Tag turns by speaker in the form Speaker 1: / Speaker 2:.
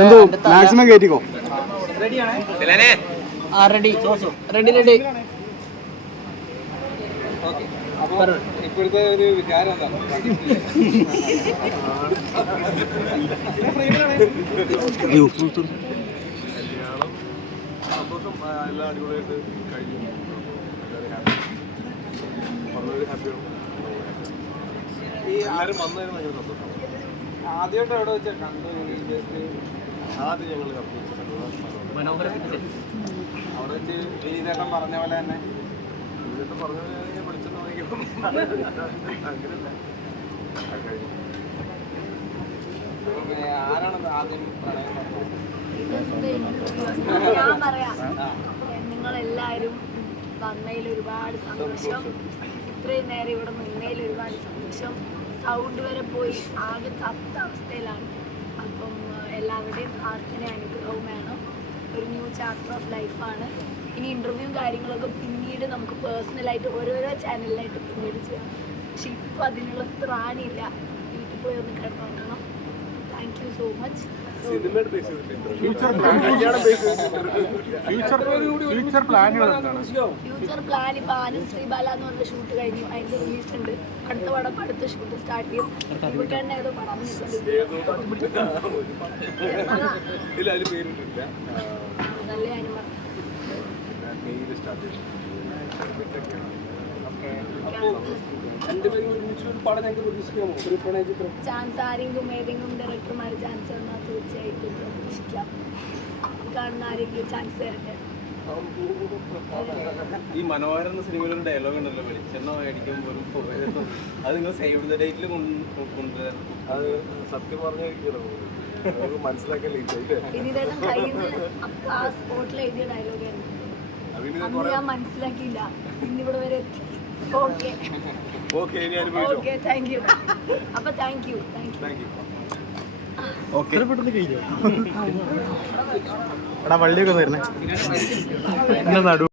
Speaker 1: എന്തോ മാക്സിമം കയറ്റിക്കോ.
Speaker 2: ആ ready ready ready
Speaker 3: ഇപ്പോഴത്തെ ഒരു വികാരം സന്തോഷം ആ, എല്ലാം അടിപൊളിയായിട്ട് കഴിഞ്ഞു. എല്ലാവരും happy. വളരെ ഹാപ്പിയാണ് ഈ എല്ലാവരും വന്നതിന് ഭയങ്കര സന്തോഷം
Speaker 2: ആദ്യമായിട്ട് എവിടെ വെച്ചാ കണ്ടു
Speaker 3: ആദ്യം ഞങ്ങൾ
Speaker 2: അവിടെ വെച്ച് വിനീതേട്ടൻ പറഞ്ഞ പോലെ തന്നെ.
Speaker 3: പറഞ്ഞ പോലെ ഞാൻ വിളിച്ചെന്ന് വാങ്ങിക്കും അങ്ങനെയല്ല
Speaker 2: പിന്നെ ആദ്യം പ്രണയം പറഞ്ഞത്?
Speaker 4: ഞാൻ പറയാം. നിങ്ങളെല്ലാവരും വന്നതിൽ ഒരുപാട് സന്തോഷം. ഇത്രയും നേരം ഇവിടെ നിന്നതിൽ ഒരുപാട് സന്തോഷം. സൗണ്ട് വരെ പോയി. ആകെ ചത്ത അവസ്ഥയിലാണ്. എല്ലാവരുടെയും ആർക്കിനെ അനുഗ്രഹവും വേണം. ഒരു ന്യൂ ചാപ്റ്റർ ഓഫ് ലൈഫാണ് ഇനി ഇന്റർവ്യൂ കാര്യങ്ങളൊക്കെ പിന്നീട് നമുക്ക് പേഴ്സണലായിട്ട് ഓരോരോ ചാനലിലായിട്ട് പിന്നീട് ചെയ്യാം. പക്ഷെ ഇപ്പോൾ അതിനുള്ള ത്രാണിയില്ല. വീട്ടിൽ പോയി ഒന്ന് കിടന്നുകൊണ്ടണം thank you so much
Speaker 1: future future പ്ലാനുകൾ എന്താണ്?
Speaker 4: ഫ്യൂച്ചർ പ്ലാൻ ഇപ്പൊ ആനന്ദ് ശ്രീബാല എന്ന് പറഞ്ഞ ഷൂട്ട് കഴിഞ്ഞു. അതിന്റെ റിലീസ് ഉണ്ട്. അടുത്ത പടം അടുത്ത ഷൂട്ട് സ്റ്റാർട്ട് ചെയ്യും. തന്നെ ഏതോ പടം നല്ല
Speaker 3: ചെയ്തു
Speaker 4: ചാൻസ് ആരെങ്കിലും ഏതെങ്കിലും ഡയറക്ടർമാർ ചാൻസ് തന്നാൽ തീർച്ചയായിട്ടും പ്രതീക്ഷിക്കാം. കാണുന്ന ആരെങ്കിലും ചാൻസ് തരട്ടെ.
Speaker 5: ഈ മനോഹരൻ എന്ന സിനിമയിൽ ഒരു ഡയലോഗ് ഉണ്ടല്ലോ വെളിച്ചെണ്ണ മേടിക്കും ഒരു അത് നിങ്ങൾ സേവ് ദ ഡേറ്റിൽ കൊണ്ടുവരാൻ.
Speaker 3: അത് സത്യം പറഞ്ഞു മനസ്സിലാക്കാൻ ലേറ്റ് ആയില്ലേ?
Speaker 4: മനസ്സിലാക്കിയില്ല. ഇന്നിവിടെ വരെ എത്തി ഓക്കെ
Speaker 3: ഓക്കെ ഇനി അനുഭവിച്ചോ
Speaker 4: ഓക്കെ താങ്ക് യു അപ്പൊ thank you thank you
Speaker 3: thank
Speaker 1: okay പെട്ടെന്ന് കഴിഞ്ഞു? എടാ വള്ളിയൊക്കെ വരുന്നേ എന്നെ നടു